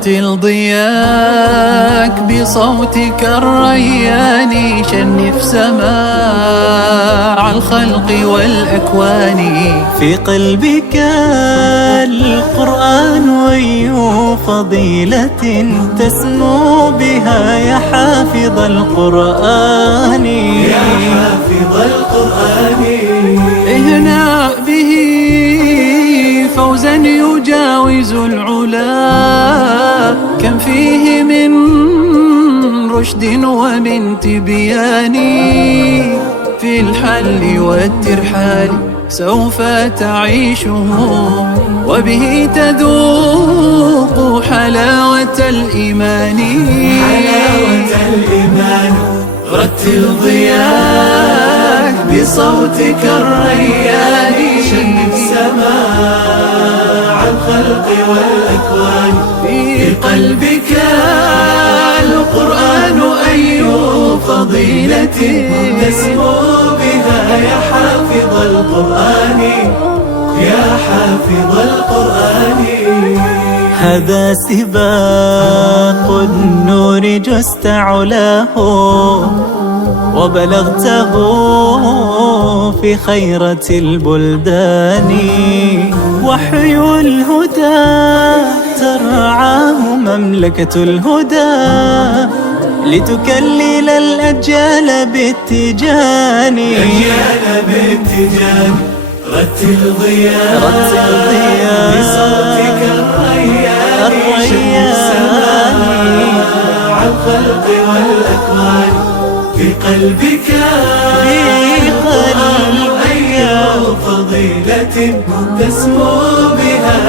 رتل ضياك بصوتك الريان، شنف سماع الخلق والأكوان. في قلبك القرآن وأي فضيلة تسمو بها يا حافظ القرآن. يا حافظ القرآن اهنأ به فوزا يجاوز العلا، كم فيه من رشد ومن تبيان. في الحل والترحال سوف تعيشه، وبه تذوق حلاوة الإيمان. حلاوة الإيمان. رتل ضياك بصوتك الريان، شنف سماع الخلق والأكوان. في قلبك القرآن أي فضيلة تسمو بها يا حافظ القرآن. يا حافظ القرآن. هذا سباق النور جزت علاه، وبلغته في خيرة البلدان. وحي الهدى ترعاه مملكة الهدى، لتكلل الأجيال بالتيجان. رتل ضياء بصوتك الريان، شنف سماع الخلق والأكوان. في قلبك القرآن أي فضيلة تسمو بها